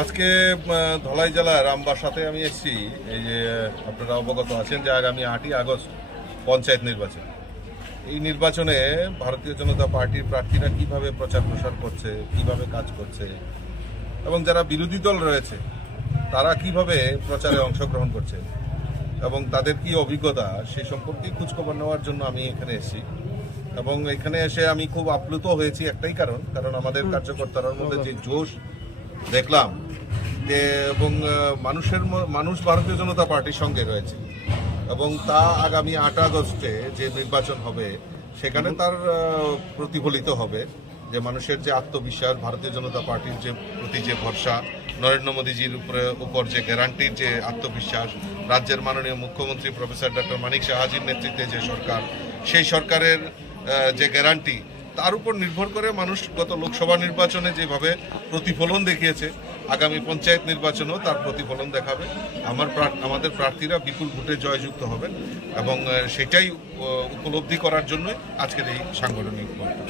আজকে ধলাই জেলার রামবাসাতে আমি এসেছি। এই যে আপনারা অবগত আছেন যে আগামী 8ই আগস্ট পঞ্চায়েত নির্বাচন। এই নির্বাচনে ভারতীয় জনতা পার্টির প্রার্থীরা কিভাবে প্রচার প্রসার করছে, কিভাবে কাজ করছে এবং যারা বিরোধী দল রয়েছে তারা কিভাবে প্রচারে অংশগ্রহণ করছে এবং তাদের কি অভিজ্ঞতা সেই সম্পর্কে খোঁজখবর নেওয়ার জন্য আমি এখানে এসেছি। এবং এখানে এসে আমি খুব আপ্লুত হয়েছি একটাই কারণ আমাদের কার্যকর্তার মধ্যে যে জোশ দেখলাম যে এবং মানুষ ভারতীয় জনতা পার্টির সঙ্গে রয়েছে এবং তা আগামী 8 আগস্টে যে নির্বাচন হবে সেখানে তার প্রতিফলিত হবে যে মানুষের যে আত্মবিশ্বাস, ভারতীয় জনতা পার্টির যে প্রতি যে ভরসা, নরেন্দ্র মোদীজির উপর যে গ্যারান্টির যে আত্মবিশ্বাস, রাজ্যের মাননীয় মুখ্যমন্ত্রী প্রফেসর ডক্টর মানিক সাহাজির নেতৃত্বে যে সরকার, সেই সরকারের যে গ্যারান্টি, তার উপর নির্ভর করে মানুষ গত লোকসভা নির্বাচনে যেভাবে প্রতিফলন দেখিয়েছে আগামী পঞ্চায়েত নির্বাচনেও তার প্রতিফলন দেখাবে। আমাদের প্রার্থীরা বিপুল ভোটে জয়যুক্ত হবেন এবং সেটাই উপলব্ধি করার জন্যই আজকের এই সাংগঠনিক বৈঠক।